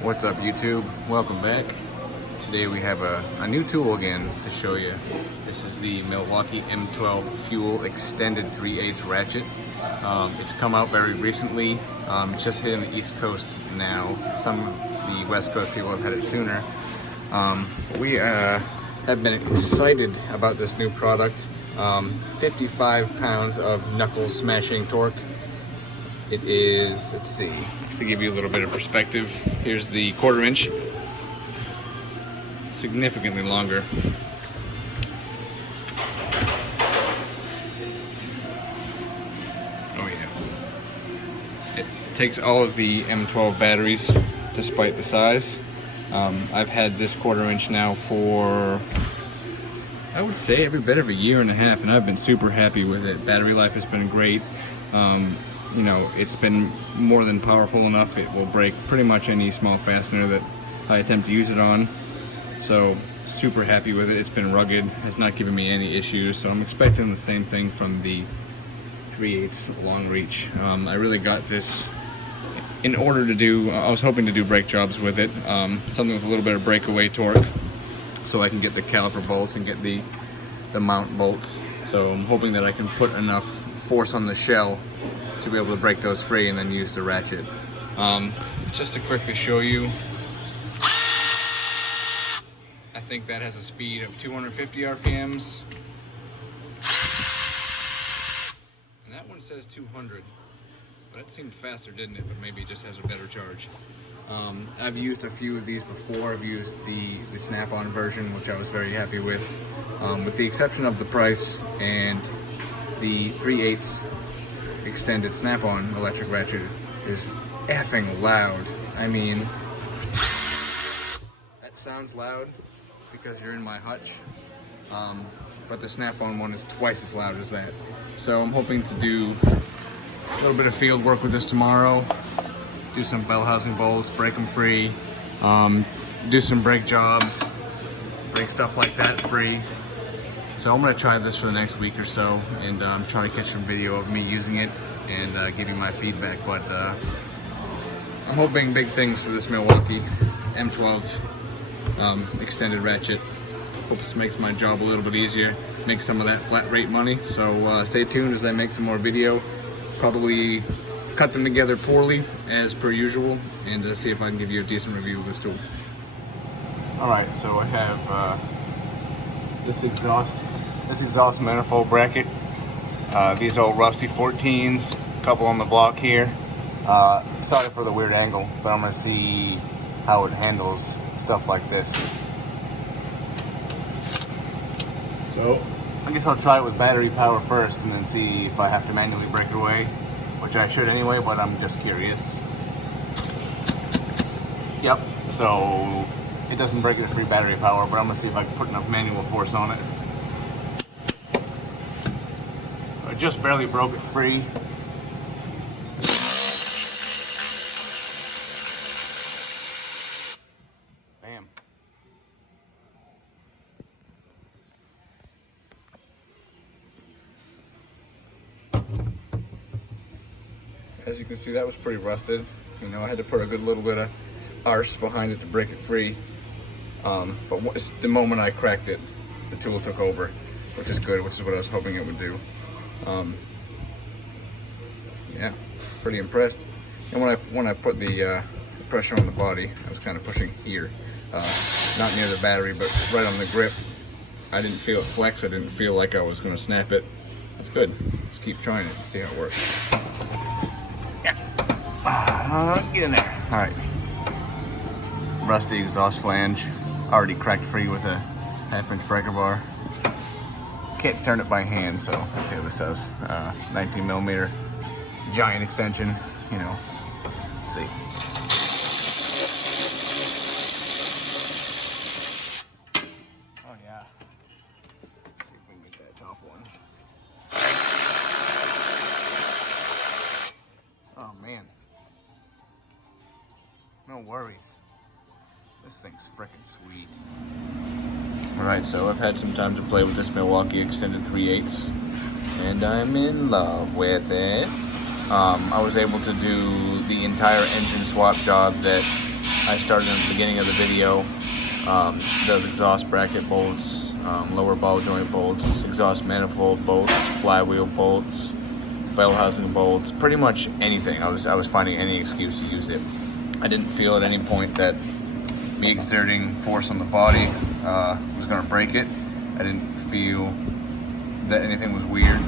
What's up, YouTube? Welcome back. Today we have a new tool again to show you. This is the Milwaukee M12 Fuel Extended 3/8 ratchet. It's come out very recently. It's just hitting the East Coast now. Some of the West Coast people have had it sooner. We have been excited about this new product. 55 pounds of knuckle smashing torque. It is, let's see, to give you a little bit of perspective, here's the 1/4 inch, significantly longer. Oh yeah. It takes all of the M12 batteries despite the size. I've had this 1/4 inch now for, I would say, every bit of a year and a half, and I've been super happy with it. Battery life has been great. You know, it's been more than powerful enough. It will break pretty much any small fastener that I attempt to use it on. So super happy with it. It's been rugged, has not given me any issues. So I'm expecting the same thing from the 3/8 long reach. I really got this in order to do, I was hoping to do brake jobs with it. Something with a little bit of breakaway torque, so I can get the caliper bolts and get the mount bolts. So I'm hoping that I can put enough force on the shell to be able to break those free and then use the ratchet. Just to quickly show you, I think that has a speed of 250 RPMs. And that one says 200. But it seemed faster, didn't it? But maybe it just has a better charge. I've used a few of these before. I've used the snap-on version, which I was very happy with the exception of the price, and the 3/8 extended snap-on electric ratchet is effing loud. I mean, that sounds loud because you're in my hutch, but the snap-on one is twice as loud as that. So I'm hoping to do a little bit of field work with this tomorrow, do some bell housing bolts, break them free, do some brake jobs, break stuff like that free. So I'm going to try this for the next week or so, and try to catch some video of me using it and give you my feedback. But I'm hoping big things for this Milwaukee M12 extended ratchet. Hope this makes my job a little bit easier, make some of that flat rate money. So stay tuned as I make some more video. Probably cut them together poorly as per usual, and see if I can give you a decent review of this tool. Alright, so I have this exhaust manifold bracket, these old rusty 14s, a couple on the block here. Sorry for the weird angle, but I'm going to see how it handles stuff like this. So I guess I'll try it with battery power first and then see if I have to manually break it away, which I should anyway, but I'm just curious. Yep, so it doesn't break it at free battery power, but I'm going to see if I can put enough manual force on it. I just barely broke it free. Bam. As you can see, that was pretty rusted. You know, I had to put a good little bit of arse behind it to break it free. But the moment I cracked it, the tool took over, which is good, which is what I was hoping it would do. Yeah, pretty impressed. And when I put the pressure on the body, I was kind of pushing here, not near the battery, but right on the grip. I didn't feel it flex. I didn't feel like I was going to snap it. That's good. Let's keep trying it and see how it works. Yeah. Get in there. All right. Rusty exhaust flange, already cracked free with a 1/2 inch breaker bar. Can't turn it by hand, so let's see how this does. 19 millimeter giant extension, you know. Let's see. Oh yeah. Let's see if we can get that top one. Oh man. No worries. This thing's freaking sweet. Alright, so I've had some time to play with this Milwaukee extended 3/8, and I'm in love with it. I was able to do the entire engine swap job that I started in the beginning of the video. Does exhaust bracket bolts, lower ball joint bolts, exhaust manifold bolts, flywheel bolts, bell housing bolts, pretty much anything. I was finding any excuse to use it. I didn't feel at any point that me exerting force on the body was going to break it. I didn't feel that anything was weird.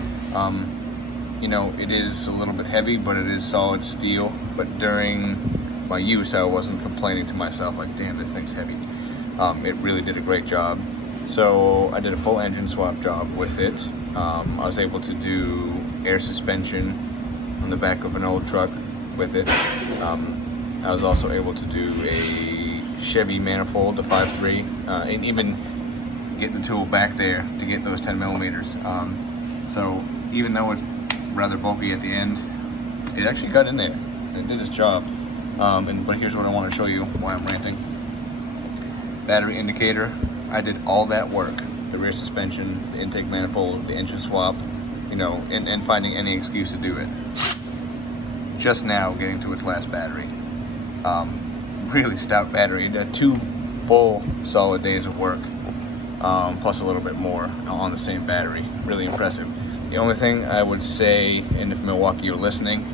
You know, it is a little bit heavy, but it is solid steel. But during my use, I wasn't complaining to myself like, damn, this thing's heavy. It really did a great job. So I did a full engine swap job with it. I was able to do air suspension on the back of an old truck with it. I was also able to do a Chevy manifold, the 5.3, and even get the tool back there to get those 10 millimeters. So even though it's rather bulky at the end, it actually got in there. It did its job. But here's what I want to show you why I'm ranting. Battery indicator, I did all that work. The rear suspension, the intake manifold, the engine swap, you know, and finding any excuse to do it. Just now getting to its last battery. Really stout battery. It had 2 full solid days of work, plus a little bit more on the same battery. Really impressive. The only thing I would say, and if Milwaukee you're listening,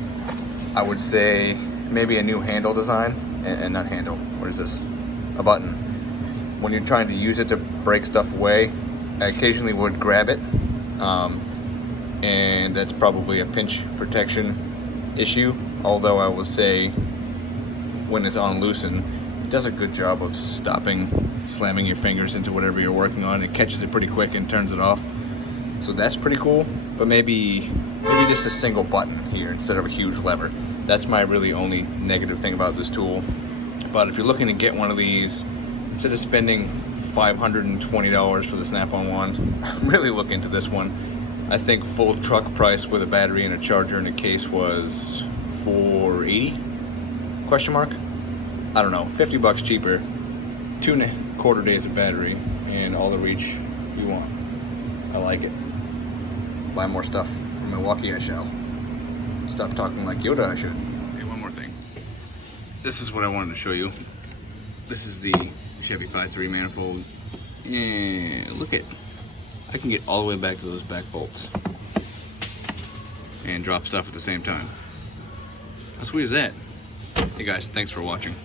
I would say maybe a new handle design, and not handle, what is this? A button. When you're trying to use it to break stuff away, I occasionally would grab it, and that's probably a pinch protection issue, although I will say when it's on loosen, it does a good job of stopping slamming your fingers into whatever you're working on. It catches it pretty quick and turns it off, so that's pretty cool. But maybe just a single button here instead of a huge lever. That's my really only negative thing about this tool. But if you're looking to get one of these, instead of spending $520 for the snap-on one, really look into this one. I think full truck price with a battery and a charger and a case was $480? Question mark? I don't know, 50 bucks cheaper, 2.25 days of battery, and all the reach you want. I like it. Buy more stuff from Milwaukee, I shall. Stop talking like Yoda, I should. Hey, one more thing. This is what I wanted to show you. This is the Chevy 5.3 manifold. And look at, I can get all the way back to those back bolts and drop stuff at the same time. How sweet is that? Hey guys, thanks for watching.